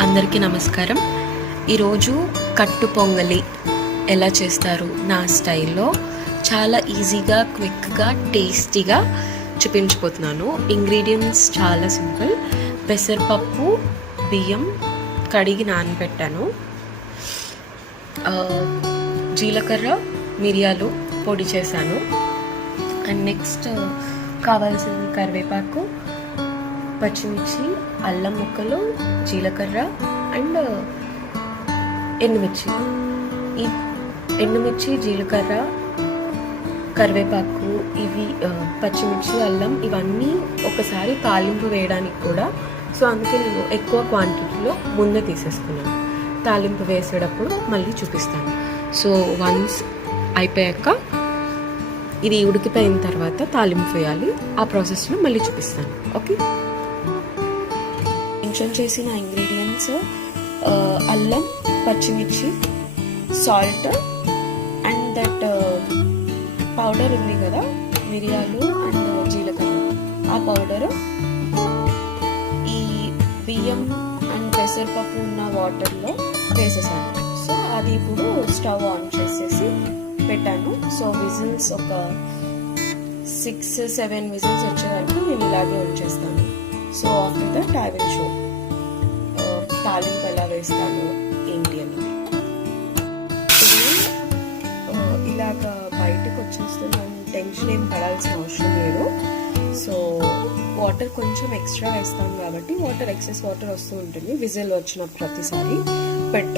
అందరికీ నమస్కారం. ఈరోజు కట్టు పొంగలి ఎలా చేస్తారు నా స్టైల్లో చాలా ఈజీగా, క్విక్గా, టేస్టీగా చూపించిపోతున్నాను. ఇంగ్రీడియంట్స్ చాలా సింపుల్. పెసరపప్పు, బియ్యం కడిగి నానబెట్టాను, జీలకర్ర, మిరియాలు పొడి చేశాను. అండ్ నెక్స్ట్ కావాల్సిన కరివేపాకు, పచ్చిమిర్చి, అల్లం ముక్కలు, జీలకర్ర అండ్ ఎండుమిర్చి. ఈ ఎండుమిర్చి, జీలకర్ర, కరివేపాకు, ఇవి పచ్చిమిర్చి, అల్లం ఇవన్నీ ఒకసారి తాలింపు వేయడానికి కూడా, సో అందుకే నేను ఎక్కువ క్వాంటిటీలో ముందే తీసేసుకున్నాను. తాలింపు వేసేటప్పుడు మళ్ళీ చూపిస్తాను. సో వన్స్ అయిపోయాక ఇది ఉడికిపోయిన తర్వాత తాలింపు వేయాలి. ఆ ప్రాసెస్లో మళ్ళీ చూపిస్తాను. ఓకే, మెన్షన్ చేసిన ఇంగ్రీడియంట్స్ అల్లం, పచ్చిమిర్చి, సాల్ట్ అండ్ దట్ పౌడర్ ఉంది కదా, మిరియాలు అండ్ జీలకర్ర, ఆ పౌడర్, ఈ బియ్యం అండ్ పెసరపప్పు ఉన్న వాటర్లో వేసేసాను. సో అది ఇప్పుడు స్టవ్ ఆన్ చేసేసి పెట్టాను. సో విజిల్స్ ఒక 6-7 విజిల్స్ వచ్చే వరకు నేను ఇలాగే ఉంచేస్తాను. So after that I will show తాలింపు ఎలా వేస్తాను ఏంటి అని. ఇలాగ బయటకు వచ్చేస్తున్నాను, టెన్షన్ ఏం పడాల్సిన అవసరం లేదు. సో వాటర్ కొంచెం ఎక్స్ట్రా వేస్తాను కాబట్టి ఎక్సెస్ వాటర్ వస్తూ ఉంటుంది విజిల్ వచ్చిన ప్రతిసారి. బట్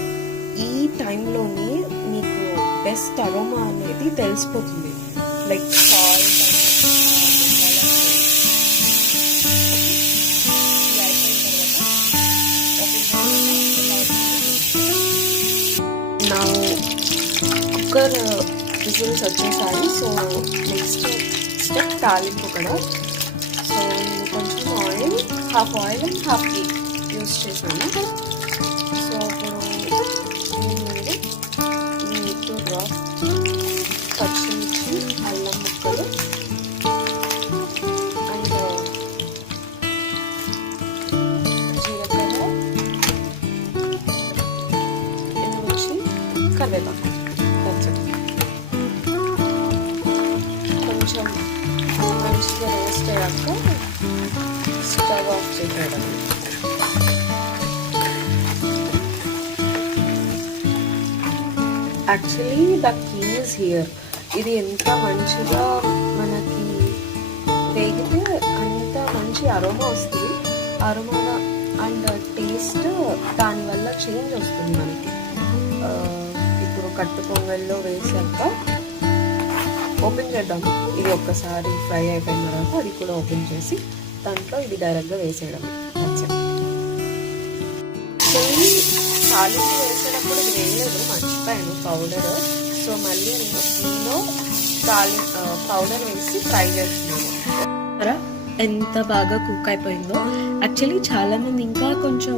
ఈ టైంలోని మీకు బెస్ట్ అరోమా అనేది తెలిసిపోతుంది, లైక్ సాల్ట్ నా కుక్కర్ విజిల్స్ వచ్చేసాయి. సో నెక్స్ట్ స్టెప్ తాలింపు కదా. సో నేను కొంచెం oil, half oil and half ghee use చేశాను. సో ఇప్పుడు పచ్చిమిర్చి, అల్లం ముక్కలు అండ్ జీలకర్ర, ఎండుమిర్చి, కరివేపాకు కొంచెం మంచిగా రోస్ట్ అయ్యాక స్టవ్ ఆఫ్ చేసేయడం. Actually the key is here. ఇది ఎంత మంచిగా మనకి వేగితే అంత మంచి అరోమా వస్తుంది. అరోమా అండ్ టేస్ట్ దానివల్ల చేంజ్ వస్తుంది మనకి. ఇప్పుడు కట్టు పొంగల్లో వేసాక ఓపెన్ చేద్దాం. ఇది ఒక్కసారి ఫ్రై అయిపోయిన తర్వాత అది కూడా ఓపెన్ చేసి దాంట్లో ఇది డైరెక్ట్గా వేసేయడం. తాలింపు వేసేటప్పుడు ఇది వేయలేదు, మర్చిపోయాను పౌడర్. సో మళ్ళీ నేను దీనిలో పౌడర్ వేసి ఫ్రై చేస్తున్నాను. ఎంత బాగా కుక్ అయిపోయిందో. యాక్చువల్లీ చాలామంది ఇంకా కొంచెం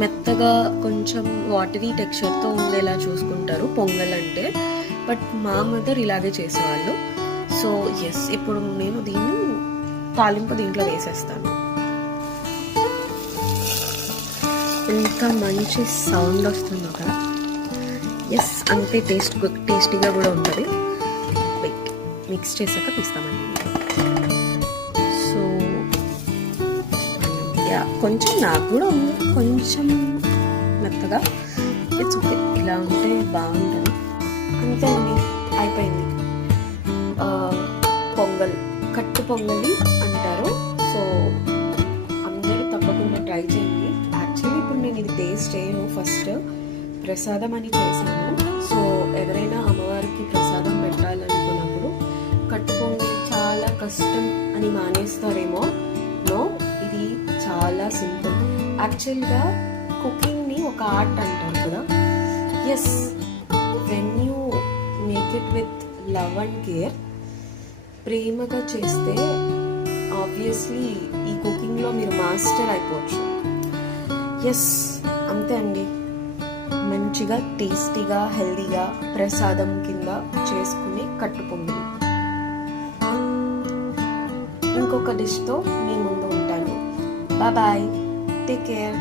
మెత్తగా, కొంచెం వాటరీ టెక్స్చర్తో ఉండేలా చూసుకుంటారు పొంగల్ అంటే. బట్ మా మదర్ ఇలాగే చేసేవాళ్ళు. సో ఎస్, ఇప్పుడు నేను దీన్ని తాలింపు దీంట్లో వేసేస్తాను. ఇంకా మంచి సౌండ్ వస్తుంది కదా. ఎస్, అంతే టేస్టీగా కూడా ఉంటుంది. వెయిట్, మిక్స్ చేసాక తీస్తామండి. సో యా, కొంచెం నాకు కూడా ఉంది కొంచెం మెత్తగా. ఇట్స్ ఓకే, ఇలా ఉంటే బాగుంటుంది. అంతే అండి, అయిపోయింది. పొంగల్, కట్టు పొంగలి అంటారు. సో అందరూ తప్పకుండా ట్రై చేయండి. యాక్చువల్లీ ఇప్పుడు నేను ఇది టేస్ట్ చేయను, ఫస్ట్ ప్రసాదం అని చేశాను. సో ఎవరైనా అమ్మవారికి ప్రసాదం పెట్టాలనుకున్నప్పుడు కట్టు పొంగలి చాలా కష్టం అని మానేస్తారేమో. నో, ఇది చాలా సింపుల్. యాక్చువల్గా కుకింగ్ని ఒక ఆర్ట్ అంటారు కదా. Yes, when you make it with love and care, ప్రేమగా చేస్తే ఆబ్వియస్లీ ఈ కుకింగ్లో మీరు మాస్టర్ అయిపోవచ్చు. ఎస్, అంతే అండి. మంచిగా, టేస్టీగా, హెల్దీగా ప్రసాదం కింద చేసుకుని కట్టు పొంగలి. ఇంకొక డిష్తో మీ ముందు ఉంటాను. బాయ్. Take care.